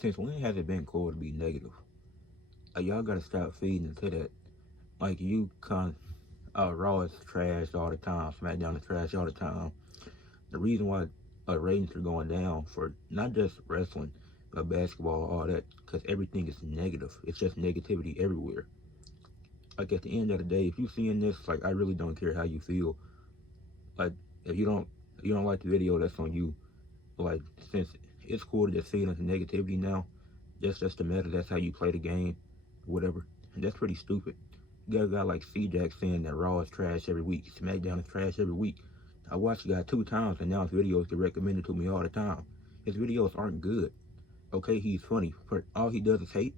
Since when has it been cool to be negative? Y'all gotta stop feeding into that. Like Raw is trash all the time. SmackDown is trash all the time. The reason why ratings are going down for not just wrestling, but basketball, all that, because everything is negative. It's just negativity everywhere. Like at the end of the day, if you seeing this, like I really don't care how you feel. Like if you don't like the video, that's on you. Like since it's cool to just feed into negativity now, just the meta. That's how you play the game, whatever. And that's pretty stupid. You got a guy like C-Jack saying that Raw is trash every week, SmackDown is trash every week. I watched the guy 2 times, and now his videos get recommended to me all the time. His videos aren't good. Okay, he's funny, but all he does is hate.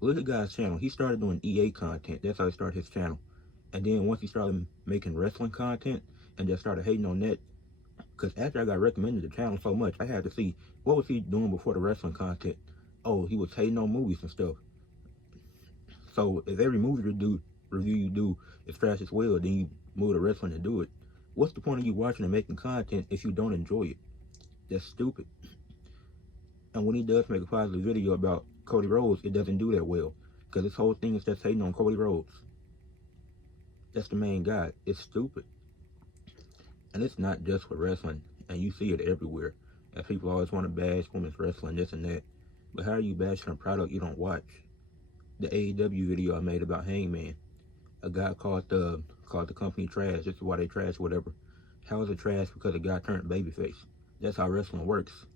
Look at the guy's channel. He started doing EA content. That's how he started his channel. And then once he started making wrestling content and just started hating on that, because after I got recommended the channel so much, I had to see what was he doing before the wrestling content. Oh, he was hating on movies and stuff. So if every movie review you do is trash as well, then you move to wrestling to do it. What's the point of you watching and making content if you don't enjoy it? That's stupid. And when he does make a positive video about Cody Rhodes, it doesn't do that well. Because this whole thing is just hating on Cody Rhodes. That's the main guy. It's stupid. And it's not just for wrestling. And you see it everywhere. And people always want to bash women's wrestling, this and that. But how are you bashing a product you don't watch? The AEW video I made about Hangman. A guy called the company trash. This is why they trash, whatever. How is it trash? Because a guy turned babyface. That's how wrestling works.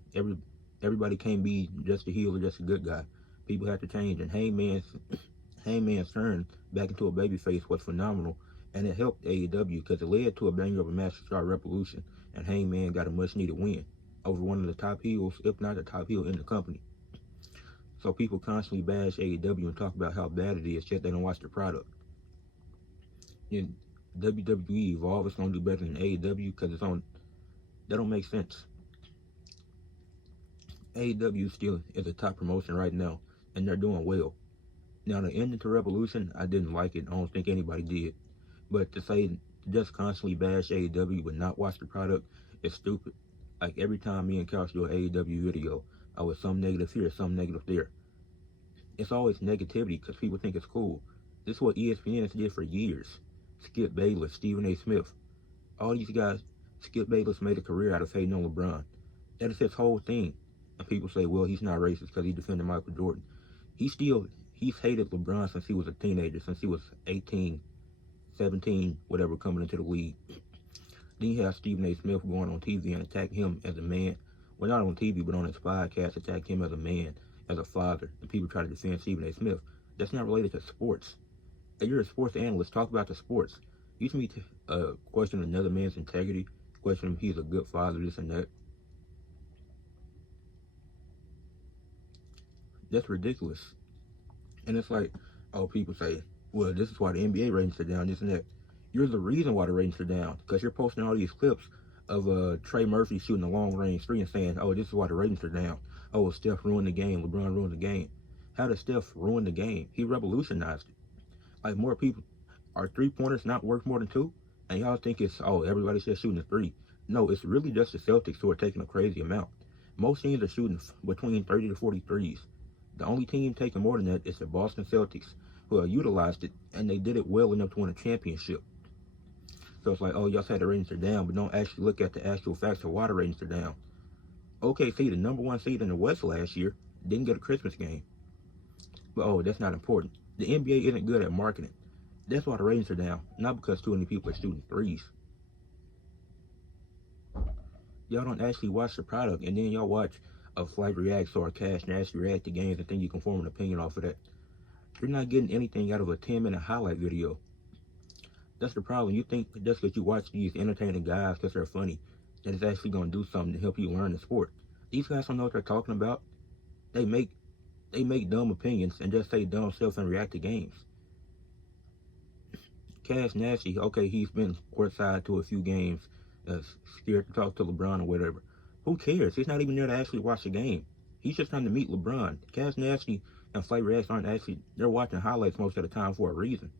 Everybody can't be just a heel or just a good guy. People have to change. And Hangman's turn back into a babyface was phenomenal. And it helped AEW because it led to a banger of a match to start Revolution. And Hangman got a much needed win over one of the top heels, if not the top heel in the company. So people constantly bash AEW and talk about how bad it is, yet they don't watch the product. In WWE Evolve is going to do better than AEW because that don't make sense. AEW still is a top promotion right now, and they're doing well. Now, the ending to Revolution, I didn't like it. I don't think anybody did. But to say just constantly bash AEW but not watch the product is stupid. Like every time me and Couch do an AEW video, I was some negative here, some negative there. It's always negativity because people think it's cool. This is what ESPN did for years. Skip Bayless, Stephen A. Smith. All these guys, Skip Bayless made a career out of hating on LeBron. That is his whole thing. And people say, well, he's not racist because he defended Michael Jordan. He's hated LeBron since he was a teenager, since he was 18, 17, whatever, coming into the league. Then you have Stephen A. Smith going on TV and attack him as a man. Well, not on TV, but on his podcast, attack him as a man, as a father. And people try to defend Stephen A. Smith. That's not related to sports. If you're a sports analyst, talk about the sports. You to me question another man's integrity, question him he's a good father, this and that. That's ridiculous. And it's like, oh, people say, well, this is why the NBA ratings are down, this and that. You're the reason why the ratings are down, because you're posting all these clips of Trey Murphy shooting a long-range three and saying, oh, this is why the ratings are down. Oh, Steph ruined the game, LeBron ruined the game. How did Steph ruin the game? He revolutionized it. Like, more people, are three-pointers not worth more than two? And y'all think it's, oh, everybody's just shooting a three. No, it's really just the Celtics who are taking a crazy amount. Most teams are shooting between 30 to 40 threes. The only team taking more than that is the Boston Celtics, who have utilized it, and they did it well enough to win a championship. So it's like, oh, y'all say the ratings are down, but don't actually look at the actual facts of why the ratings are down. OKC, the number one seed in the West last year, didn't get a Christmas game. But, oh, that's not important. The NBA isn't good at marketing. That's why the ratings are down, not because too many people are shooting threes. Y'all don't actually watch the product, and then y'all watch a Flight Reacts or a Cash Nasty react to games and think you can form an opinion off of that. You're not getting anything out of a 10-minute highlight video. That's the problem. You think just because you watch these entertaining guys because they're funny, that it's actually going to do something to help you learn the sport. These guys don't know what they're talking about. They make dumb opinions and just say dumb stuff and react to games. Cash Nasty, okay, he's been courtside to a few games, scared to talk to LeBron or whatever. Who cares? He's not even there to actually watch the game. He's just trying to meet LeBron. Cash Nasty and Flight Reacts aren't actually, they're watching highlights most of the time for a reason.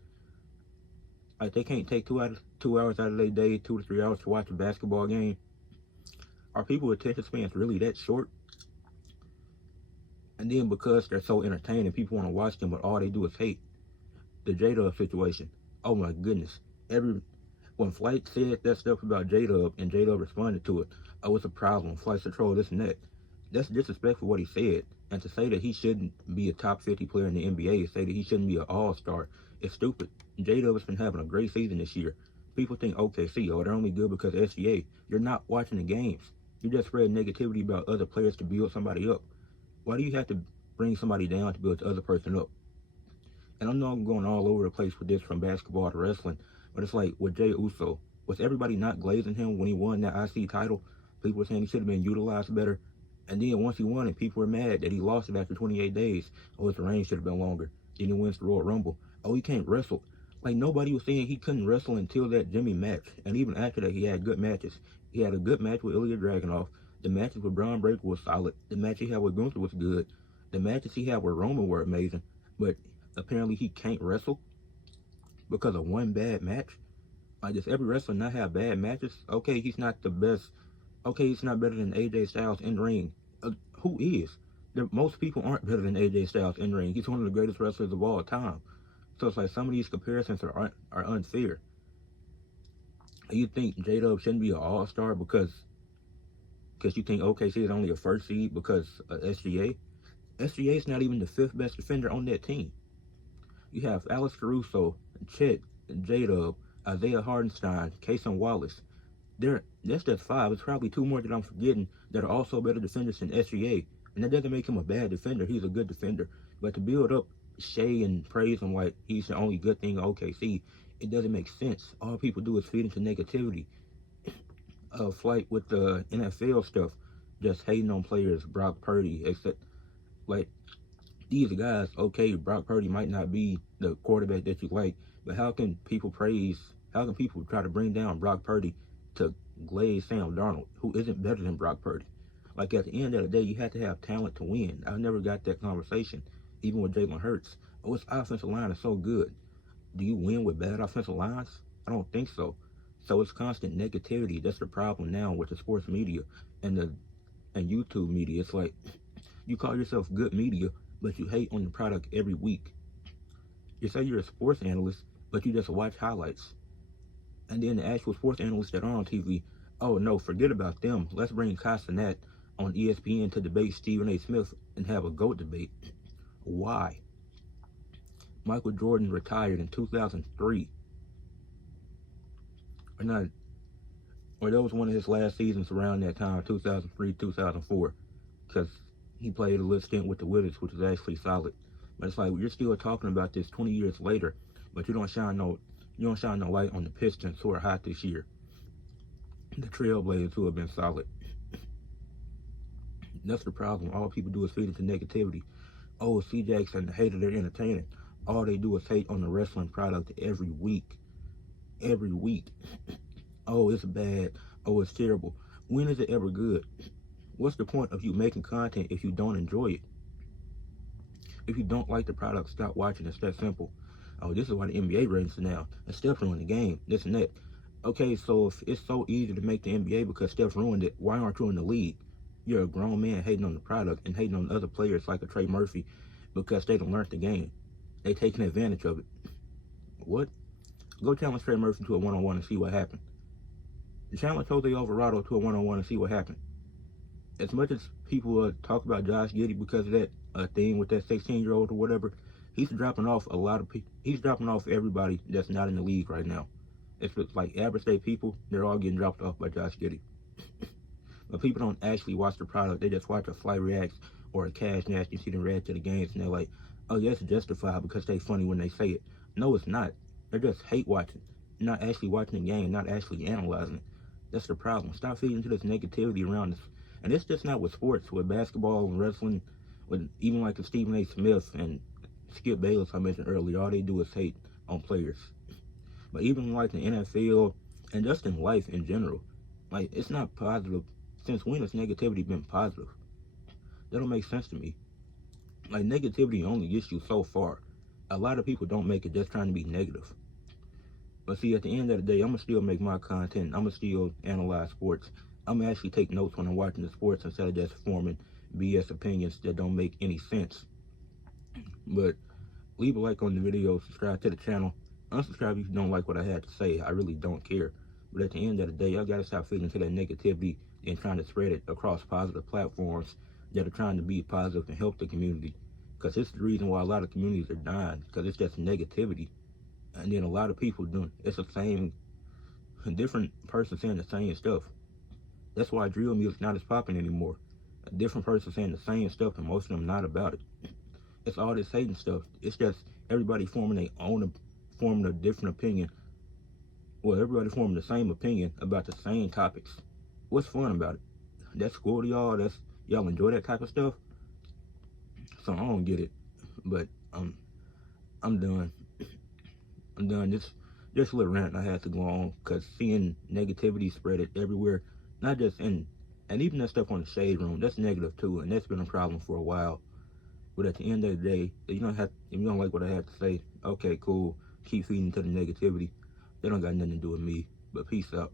Like, they can't take 2 hours out of their day, 2 to 3 hours to watch a basketball game. Are people's attention spans really that short? And And then because they're so entertaining, people want to watch them, but all they do is hate. The J-Dub situation. Oh my goodness. When Flight said that stuff about J-Dub and J-Dub responded to it, oh, it's a problem. Flight's a troll, this and that. That's disrespectful what he said. And to say that he shouldn't be a top 50 player in the NBA, say that he shouldn't be an all-star, is stupid. J-Dub has been having a great season this year. People think OKC, oh, they're only good because of SGA. You're not watching the games. You just spread negativity about other players to build somebody up. Why do you have to bring somebody down to build the other person up? And I know I'm going all over the place with this from basketball to wrestling, but it's like with Jey Uso, was everybody not glazing him when he won that IC title? People were saying he should have been utilized better. And then once he won it, people were mad that he lost it after 28 days. Oh, his reign should have been longer. Then he wins the Royal Rumble. Oh, he can't wrestle. Like, nobody was saying he couldn't wrestle until that Jimmy match. And even after that, he had good matches. He had a good match with Ilya Dragunov. The matches with Braun Breaker was solid. The match he had with Gunther was good. The matches he had with Roman were amazing. But apparently he can't wrestle because of one bad match. Like, does every wrestler not have bad matches? Okay, he's not the best. Okay, he's not better than AJ Styles in ring. Who is? Most people aren't better than AJ Styles in ring. He's one of the greatest wrestlers of all time. So it's like some of these comparisons are unfair. You think J-Dub shouldn't be an all-star because you think OKC is only a first seed because of SGA? SGA is not even the 5th best defender on that team. You have Alex Caruso, Chet, J-Dub, Isaiah Hardenstein, Cason Wallace. That's just 5. It's probably 2 more that I'm forgetting that are also better defenders than SGA. And that doesn't make him a bad defender. He's a good defender. But to build up Shea and praise him like he's the only good thing in OKC, it doesn't make sense. All people do is feed into negativity. Flight with the NFL stuff, just hating on players, Brock Purdy, except, like, these guys, okay, Brock Purdy might not be the quarterback that you like, but how can people try to bring down Brock Purdy to glaze Sam Darnold, who isn't better than Brock Purdy? Like, at the end of the day, you have to have talent to win. I never got that conversation, even with Jalen Hurts. Oh, his offensive line is so good. Do you win with bad offensive lines? I don't think so. So it's constant negativity. That's the problem now with the sports media and YouTube media. It's like, you call yourself good media, but you hate on the product every week. You say you're a sports analyst, but you just watch highlights. And then the actual sports analysts that are on TV, oh no, forget about them. Let's bring Castanet on ESPN to debate Stephen A. Smith and have a GOAT debate. Why? Michael Jordan retired in 2003. Or that was one of his last seasons around that time, 2003, 2004. Because he played a little stint with the Wizards, which is actually solid. But it's like, you're still talking about this 20 years later, but you don't shine no light on the Pistons, who are hot this year. The Trailblazers, who have been solid. That's the problem. All people do is feed into negativity. Oh, C. Jackson, the hater, they're entertaining. All they do is hate on the wrestling product every week. Every week. Oh, it's bad. Oh, it's terrible. When is it ever good? What's the point of you making content if you don't enjoy it? If you don't like the product, stop watching. It's that simple. Oh, this is why the NBA ratings are now. And Steph ruined the game. This and that. Okay, so if it's so easy to make the NBA because Steph ruined it, why aren't you in the league? You're a grown man hating on the product and hating on other players like a Trey Murphy because they don't learn the game. They taking advantage of it. What? Go challenge Trey Murphy to a one-on-one and see what happened. Challenge Jose Alvarado to a one-on-one and see what happened. As much as people talk about Josh Giddey because of that thing with that 16-year-old or whatever, he's dropping off a lot of people. He's dropping off everybody that's not in the league right now. It's like average day people, they're all getting dropped off by Josh Giddey. But people don't actually watch the product. They just watch a Fly Reacts or a Cash Nash. You see them react to the games and they're like, oh, yeah, it's justified because they funny when they say it. No, it's not. They're just hate watching. Not actually watching the game, not actually analyzing it. That's the problem. Stop feeding into this negativity around us. And it's just not with sports, with basketball and wrestling, with even like the Stephen A. Smith and Skip Bayless I mentioned earlier. All they do is hate on players. But even like the NFL and just in life in general, like, it's not positive. Since when has negativity been positive? That don't make sense to me. Like, negativity only gets you so far. A lot of people don't make it just trying to be negative. But see, at the end of the day, I'm going to still make my content. I'm going to still analyze sports. I'm going to actually take notes when I'm watching the sports instead of just forming BS opinions that don't make any sense. But leave a like on the video, subscribe to the channel. Unsubscribe if you don't like what I had to say. I really don't care. But at the end of the day, y'all gotta stop feeding into that negativity and trying to spread it across positive platforms that are trying to be positive and help the community. Because it's the reason why a lot of communities are dying, because it's just negativity. And then a lot of people doing it's the same, a different person saying the same stuff. That's why drill music's not as popping anymore. A different person saying the same stuff and most of them not about it. It's all this hating stuff. It's just everybody forming a different opinion. Well, everybody forming the same opinion about the same topics. What's fun about it? That's cool to y'all. Y'all enjoy that type of stuff. So I don't get it. But I'm done. I'm done. Just a little rant I had to go on because seeing negativity spread it everywhere, not just in, and even that stuff on the shade room, that's negative too, and that's been a problem for a while. But at the end of the day, if you don't like what I had to say, okay, cool. Keep feeding to the negativity. They don't got nothing to do with me. But peace out.